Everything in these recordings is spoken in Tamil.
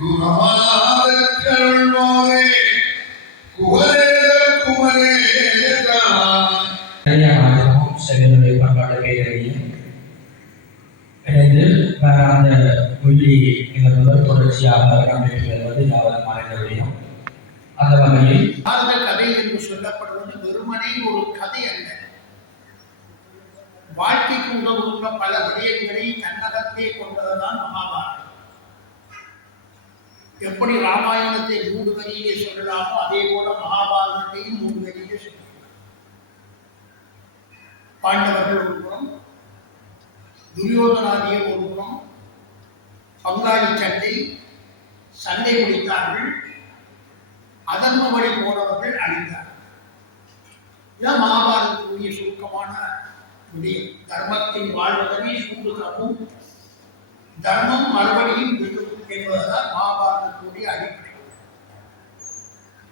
அந்த புள்ளி முதல் தொடர்ச்சியாக நடைபெறுவது மாநிலம். அந்த வகையில் கதை என்று சொல்லப்படுவது வெறுமனே ஒரு கதை அல்ல, வாழ்க்கைக்கு உதவுகின்ற பல விடயங்களை தன்னகத்தே கொண்டதுதான் மகாபாரதம். எப்படி ராமாயணத்தை 3 வரியிலே சொல்லலாமோ அதே போல மகாபாரதத்தையும் 3 வரியிலே சொல்லலாம். பாண்டவர்கள் ஒரு புறம், துரியோதனாதிய ஒரு புறம், பங்காளி சண்டை முடித்தார்கள், அதர்ம வழி போனவர்கள் அழிந்தார்கள். இதுதான் மகாபாரதத்துடைய சுருக்கமான விடயம். தர்மத்தின் வாழ்வதனை சூடுகவும் தர்மம் மறுபடியும் வெல்லும் என்பதுதான் மகாபாரதத்துடைய அடிப்படை.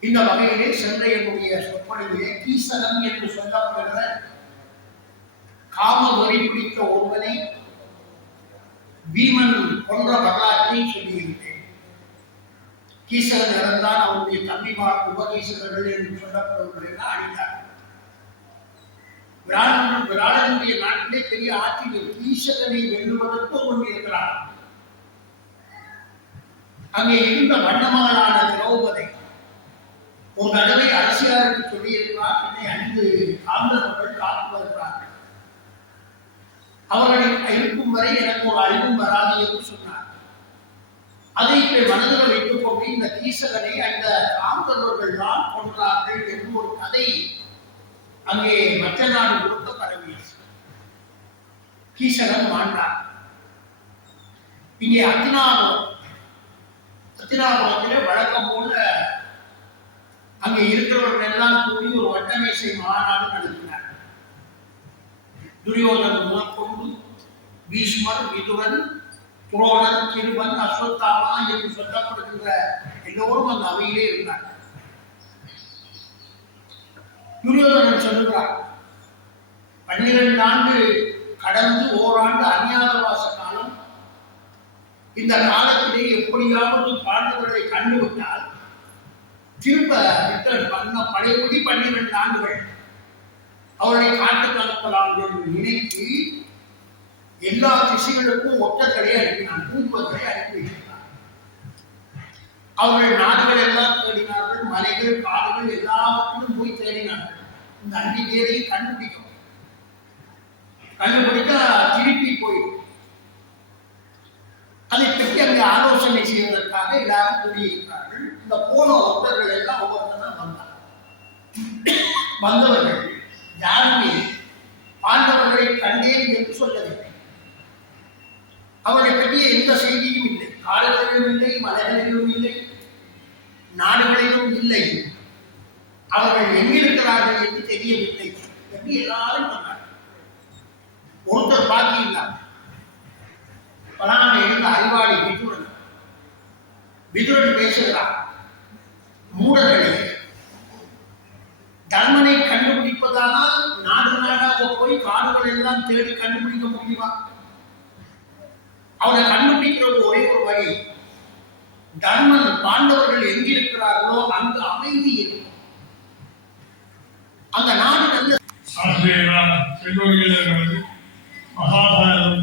இந்த வகையிலே சென்றையனுடைய சொற்பொழிவிலே கீசகன் என்று சொல்லப்படுகிற காம வரி பிடித்த ஒருவனை பீமன் கொன்ற வரலாற்றை சொல்லியிருக்கிறேன். கீசகன் இறந்தான், அவருடைய தம்பிமார் உபகீசகர்கள் என்று சொல்லப்படுவதை அழித்தார். விராடனுடைய நாட்டிலே பெரிய ஆட்சியில் கீசகனை வெல்லுவதற்கு ஒன்று இருக்கிறார். அங்கே இருந்த வண்ணமகளான திரௌபதி ஒரு தடவை அரசியாருக்கு சொல்லியிருக்கிறார், என்னை 5 காந்தர்கள் காத்து வருகிறார்கள், அவர்களை இருக்கும் வரை எனக்கு ஒரு அழிவும் வராது என்று சொன்னார். அதை மனதில் வைத்துக் கொண்டு இந்த கீசகனை அந்த காந்தர்கள் தான் கொன்றார்கள் என்று ஒரு கதை அங்கே மற்ற நாடு கொடுத்த பரவியது. கீசகன் மாண்டார். இங்கே அத்தினாபுரத்திலே வழக்கம் போல அங்கே இருக்கிறவர்கள் எல்லாம் கூடி ஒரு வட்டமேசை மாநாடு நடத்தினார். துரியோதனன் முதற்கொண்டு பீஷ்மர், விதுரன், துரோணன், கிருபன், அஸ்வத்தாமா என்று சொல்லப்படுகின்ற எல்லோரும் அந்த அவையிலே இருந்தார். துரியோதனன் சொல்லுகிறார், 12 ஆண்டு கடந்து ஓராண்டு அஞ்ஞாதவாச காலம், இந்த காலத்திலே எப்படியாவது பாண்டவர்களை கண்டுவிட்டால் திரும்ப ரிட்டர்ன் பண்ண பழையபடி 12 ஆண்டுகள் அவர்களை காட்டுக்கு அனுப்பலாம் என்று நினைத்து எல்லா திசைகளுக்கும் ஒற்றர்களை அனுப்பினான், தூதுவர்களை அனுப்பி வைக்கிறார். அவர்கள் நாடுகள் எல்லாம் தேடினார்கள், மலைகள் காடுகள் எல்லாவற்றிலும் போய் தேடினார்கள். இந்த 5 பேரையும் கண்டுபிடிக்க திருப்பி போயிடும். அதை பற்றி அங்கே ஆலோசனை செய்வதற்காக எல்லாரும் கூடியிருக்கிறார்கள். இந்த போன ஒற்றர்கள் எல்லாம் ஒவ்வொருத்தரும் வந்தவர்கள் யாருமே பாண்டவர்களை கண்டேன் என்று சொல்லவில்லை. அவர்களை பற்றிய எந்த செய்தியும் இல்லை, காடுகளிலும் இல்லை, மலைகளிலும் இல்லை, நாடுகளிலும் இல்லை. அவர்கள் எங்கிருக்கிறார்கள் என்று தெரியவில்லை என்று எல்லாரும் சொன்னார்கள். ஒருத்தர் பாக்கி இல்லாமல் பலான இருந்த அறிவாளி விதுரன் பேசுகிறார், மூடர்களே, தர்மனை கண்டுபிடிப்பதானால் நாடு நாடாக போய் காடுகள் எல்லாம் தேடி கண்டுபிடிக்க முடியுமா? அவரை கண்டுபிடிக்கிற ஒரே ஒரு வழி, தர்மன் பாண்டவர்கள் எங்கிருக்கிறார்களோ அங்கு அமைதி இருக்கும். அந்த நாடு நல்ல மகாபாரதம்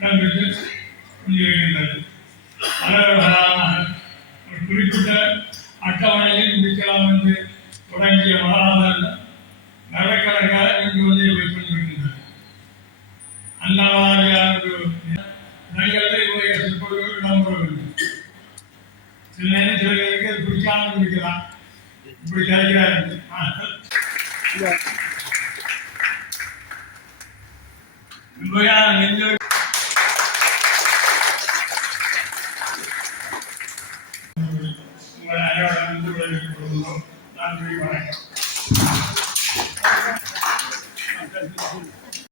இடம்பெற்று கொண்டிருக்கின்றது. ஒரு குறிப்பிட்ட அட்டவணையில் முடிக்கலாம் என்று தொடங்கிய மகாபாரதம் நகரக்கணக்காக இன்று வந்து வைத்துக்கொண்டிருக்கின்றது. அந்த மாதிரியான சொற்பொழிவுகள் இடம்பெறவில்லை. சில நேரம் சில பேருக்கு அது பிடிக்காமல் இருக்கலாம், இப்படி கிடைக்கிறார்கள். நன்றி, வணக்கம்.